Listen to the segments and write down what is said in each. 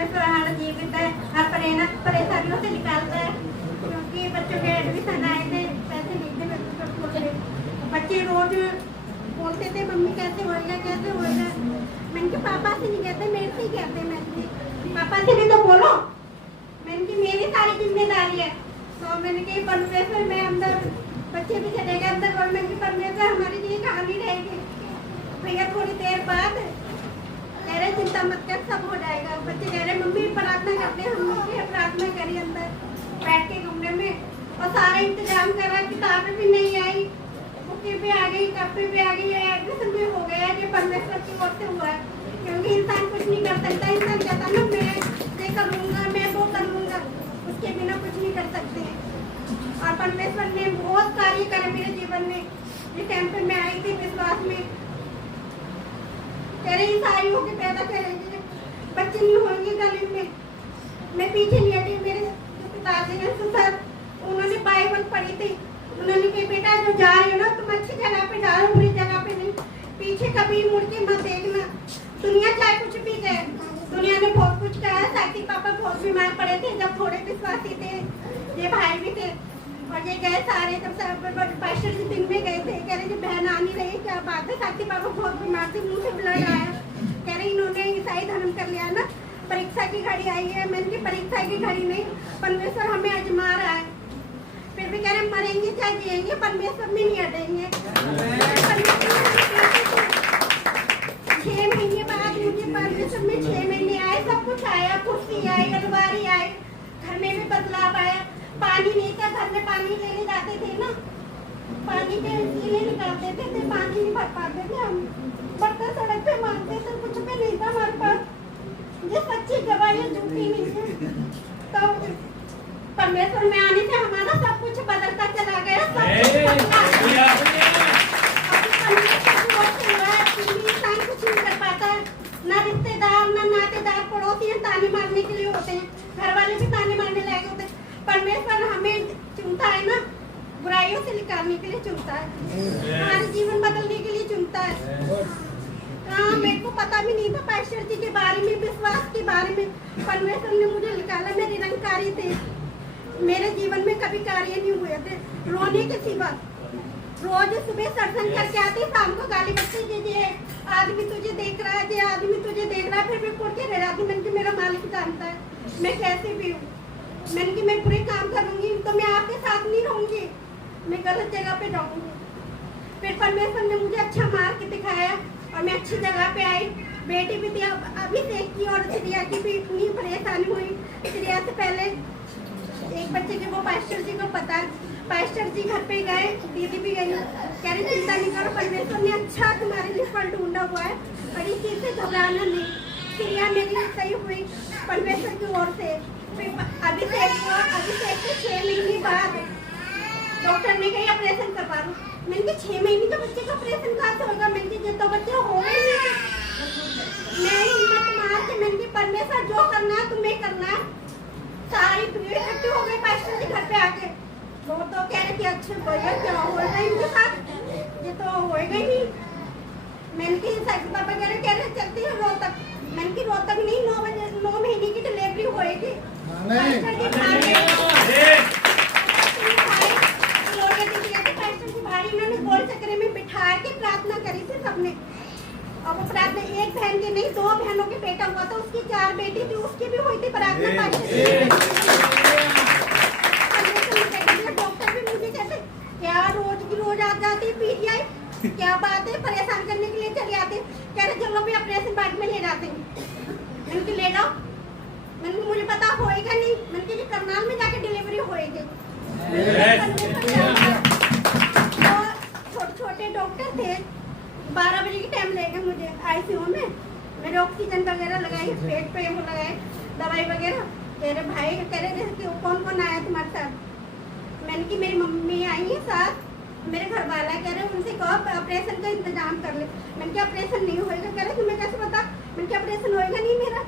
परमेश्वर हमारा जीवित है, हर परेशानियों से निकालता है। क्योंकि बच्चों के एडमिशन आए थे, पैसे नहीं थे स्कूल में, बच्चे रोज बोलते थे मम्मी कैसे होएगा कैसे होएगा। मैंने कहा पापा से नहीं कहते, मेरे से ही कहते। मैंने पापा से भी तो बोलो, मैंने की मेरी सारी जिम्मेदारी है। तो मैंने कही परमेश्वर में अंदर बच्चे भी चलेगा अंदर, और मैंने परमेश्वर हमारी लिए कहानी रहेगी। भैया थोड़ी देर बाद कह रहे चिंता मत कर, सब हो जाएगा। बच्चे कह रहे मम्मी प्रार्थना करते हैं, हम प्रार्थना करी अंदर बैठ के कमरे में, और सारा इंतजाम करा, किताबें भी नहीं आई, बुकें भी आ गई, कपड़े भी आ गई, एडमिशन भी हो गया। ये परमेश्वर की ओर से हुआ है। क्योंकि इंसान कुछ नहीं कर सकता, इंसान कहता ना मैं ये करूँगा, मैं वो करूँगा, उसके बिना कुछ नहीं कर सकते। और परमेश्वर ने बहुत कार्य करे मेरे जीवन में। जिस टाइम पे मैं आई थी विश्वास में, कह रहे सारी होके पैदा करेंगे, बच्चे नहीं होंगे गले में। मैं पीछे नहीं हटी, मेरे पिताजी ने सर उन्होंने बाइबल पढ़ी थी, उन्होंने कहा बेटा जो जा रहे हो ना तुम अच्छी जगह पे जा रहे हो, बुरी जगह पे नहीं, पीछे कभी मुड़ के मत देखना। दुनिया चाहे कुछ भी कहे, दुनिया ने बहुत कुछ कहा। साथी पापा बहुत बीमार पड़े थे जब थोड़े विश्वासी थे, ये भाई भी थे, और ये गए सारे जब पास्टर जी दिन में गए थे। कह रहे बहन आ नहीं रही, क्या बात है? साथी पापा बहुत बीमार थे, मुंह से ब्लड आया। कह रहे इन्होंने ईसाई धर्म कर लिया ना, परीक्षा की घड़ी आई है। मैंने की परीक्षा की घड़ी नहीं, परमेश्वर हमें आजमा रहा है। फिर भी कह रहे मरेंगे चाहे जिएंगे, परमेश्वर में नहीं हटेंगे। 6 महीने बाद मुझे परमेश्वर में 6 महीने आए, सब कुछ आया, कुर्सी आई, अलमारी आई, घर में भी बदलाव आया। पानी नहीं था घर में, पानी लेने जाते थे ना, पानी के सीने निकालते थे, पानी नहीं भर पाते थे हम, बर्तन सड़क पे मारते थे, कुछ भी नहीं था हमारे पास। ये सच्ची गवाही झूठी नहीं है। तो परमेश्वर में आने से हमारा सब कुछ बदलता चला गया। सब इंसान कुछ नहीं कर पाता है, ना रिश्तेदार ना नातेदार पड़ोसी ताने मारने के लिए होते हैं, घर वाले भी ताने मारने लायक होते हैं। परमेश्वर हमें चुनता है ना, बुराइयों से निकालने के लिए चुनता है, हमारे जीवन बदलने के लिए चुनता है। हाँ, मेरे को पता भी नहीं था पास्टर जी के बारे में, विश्वास के बारे में। परमेश्वर ने मुझे निकाला। मैं निरंकारी थे, मेरे जीवन में कभी कार्य नहीं हुए थे रोने के सिवा। रोज सुबह सत्संग करके आती, शाम को गाली बकती, ये आदमी तुझे देख रहा है, ये आदमी तुझे देख रहा है, फिर भी पुड़ के रह जाती। मैंने कि मेरा मालिक जानता है मैं कैसे भी हूँ। मैंने कि मैं बुरे काम करूंगी तो मैं आपके साथ नहीं रहूंगी, मैं गलत जगह पे जाऊंगी। फिर परमेश्वर ने मुझे अच्छा मार्ग दिखाया और मैं अच्छी जगह पे आई। बेटी भी थी, अभी देखी, और श्रिया की भी इतनी परेशानी हुई। श्रिया से पहले एक बच्चे के वो पास्टर जी को पता, पास्टर जी घर पे गए, दीदी भी गई, कह रही चिंता नहीं करो, परमेश्वर ने अच्छा तुम्हारे लिए फल ढूंढा हुआ है और इस चीज से घबराना नहीं। श्रिया मेरी सही हुई परमेश्वर की ओर से। अभिषेक से 6 महीने बाद डॉक्टर ने कही ऑपरेशन करवा दो। मैंने कहा 6 महीने का बच्चे का ऑपरेशन कहाँ से होगा? मैंने कहा तो बच्चे हो गए नहीं। मैं हिम्मत मार के मैंने कहा परमेश्वर जो करना है तुम्हें करना है। सारी भीड़ इकट्ठी हो गई पास्टर जी घर पे आके। वो तो कह रहे थे अच्छे भैया क्या होगा इनके साथ, ये तो होएगा ही नहीं। मैंने कहा साइकिल पापा कह रहे चलती है रोहतक। मैंने की रोहतक नहीं, 9 महीने की डिलीवरी होएगी। इन्होंने गोल चक्रे में बिठा के प्रार्थना करी थी सबने। और वो प्रार्थना एक बहन की नहीं, 2 बहनों के बेटा हुआ था, उसकी 4 बेटी थी, उसकी भी हुई थी प्रार्थना। डॉक्टर भी मुझे कहते क्या रोज की रोज आ जाती पीटीआई, क्या बात है, परेशान करने के लिए चले आते। कह रहे चलो भी ऑपरेशन बाद में ले जाते हैं। मैंने ले जाओ, मैंने मुझे पता होएगा नहीं, मैंने करनाल में जाके डिलीवरी होएगी। छोटे डॉक्टर थे, 12 बजे के टाइम ले गए मुझे आईसीयू में। मेरे ऑक्सीजन वगैरह लगाई, पेट पे वो लगाए, दवाई वगैरह। कह रहे भाई, कह रहे कौन कौन आया तुम्हारे साथ? मैंने की मेरी मम्मी आई है साथ, मेरे घर वाला। कह रहे उनसे कहो ऑपरेशन का इंतजाम कर ले। मैंने क्या ऑपरेशन नहीं होएगा? कह रहे तुम्हें कैसे पता? मैंने क्या ऑपरेशन होएगा नहीं मेरा।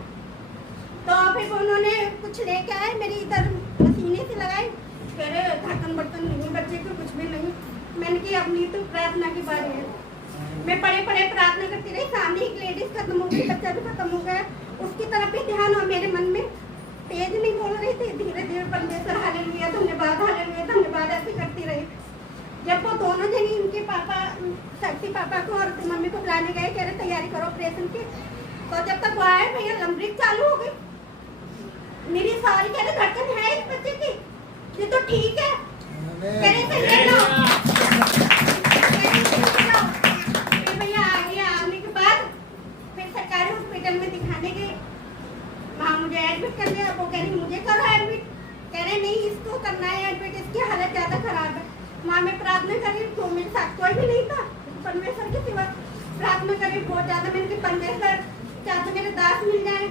तो फिर उन्होंने कुछ लेके आए, मेरी इधर मशीने से लगाई। कह रहे ढक्कन बर्तन नहीं, बच्चे को कुछ भी नहीं। मैंने की अपनी तो प्रार्थना की बारी है, मैं पड़े पड़े प्रार्थना करती रही, सामने एक लेडीज खत्म हो गई, बच्चा भी खत्म हो गया, उसकी तरफ भी ध्यान और मेरे मन में तेज नहीं बोल रही थी, धीरे धीरे परमेश्वर हालेलुया धन्यवाद ऐसे करती रही। जब वो दोनों जनी इनके पापा शक्ति पापा को और मम्मी को बुलाने गए, कह रहे तैयारी करो ऑपरेशन की, तो जब तक वो आए भैया लंबरिक चालू हो गई। मेरी सारी कह रहे धड़कन है इस बच्चे की, ये तो ठीक है, कह रहे थे ले लो। फिर भैया आने के बाद फिर सरकारी हॉस्पिटल में दिखाने गए, वहाँ मुझे एडमिट कर लिया। वो कह रही मुझे करो एडमिट, कह रहे नहीं इसको करना है एडमिट, इसकी हालत ज्यादा खराब है। वहाँ मैं प्रार्थना करी, तो मेरे साथ कोई भी नहीं था परमेश्वर के सिवा, प्रार्थना करी बहुत ज्यादा। मैंने परमेश्वर चाहे तो मेरे दास मिल जाए,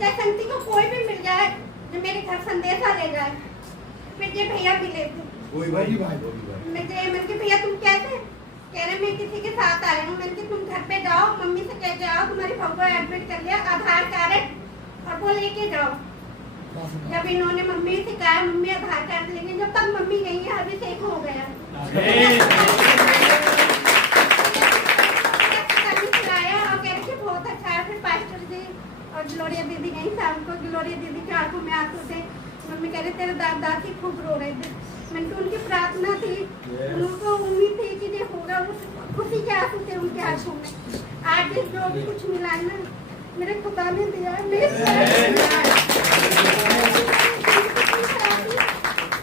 चाहे संगति को कोई भी मिल जाए जो मेरे घर संदेशा ले जाए। फिर ये भैया मिले थे, मैं कि भैया तुम कैसे, कह रहे मैं किसी के साथ आया हूँ। मैंने कि तुम घर पे जाओ, मम्मी से कह के आओ तुम्हारी बहू को एडमिट कर लिया, आधार कार्ड और वो लेके जाओ। जब इन्होंने मम्मी से कहा मम्मी आधार कार्ड लेंगे, जब तक मम्मी गई है अभिषेक हो गया। और कह रहे बहुत अच्छा है। फिर पास्टर जी और ग्लोरिया दीदी गई शाम को, ग्लोरिया दीदी के आंखों में आंसू थे। मम्मी कह रहे तेरे दादी खूब रो रहे थे। मैंने तो उनकी प्रार्थना थी, उनको उम्मीद थी कि ये होगा, वो खुशी के आंसू थे उनके आंखों में। आज जो भी कुछ मिला ना मेरे खुदा ने दिया है।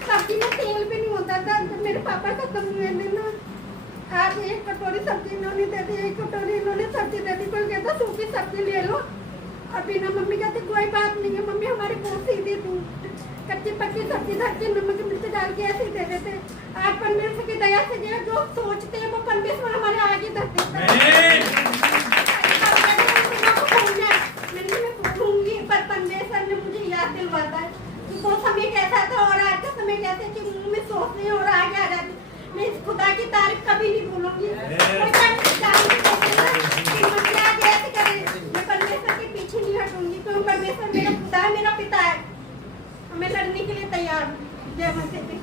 सब्जी में तेल भी नहीं होता था जब मेरे पापा खत्म हुए थे ना। आज एक कटोरी सब्जी इन्होंने दे दी, एक कटोरी इन्होंने सब्जी दे दी। कोई कहता सूखी सब्जी ले लो, और बिना मम्मी कहती कोई बात नहीं है, मम्मी हमारी बहुत सीधी थी, कच्ची पक्की सब्जी धर के नमक मिर्च डाल के ऐसे दे देते। आज परमेश्वर की दया से जो सोचते हैं वो परमेश्वर हमारे आगे धर देता है। पर परमेश्वर ने मुझे याद दिलवाता है कि वो समय कैसा था और आज का समय कैसे, कि मुंह में सोचने और आगे आ जाती। मैं इस खुदा की तारीफ कभी नहीं भूलूंगी। मैं परमेश्वर के पीछे नहीं हटूंगी, क्योंकि परमेश्वर मेरा खुदा है, मेरा पिता है, मैं लड़ने के लिए तैयार हूँ। जय मसीह की।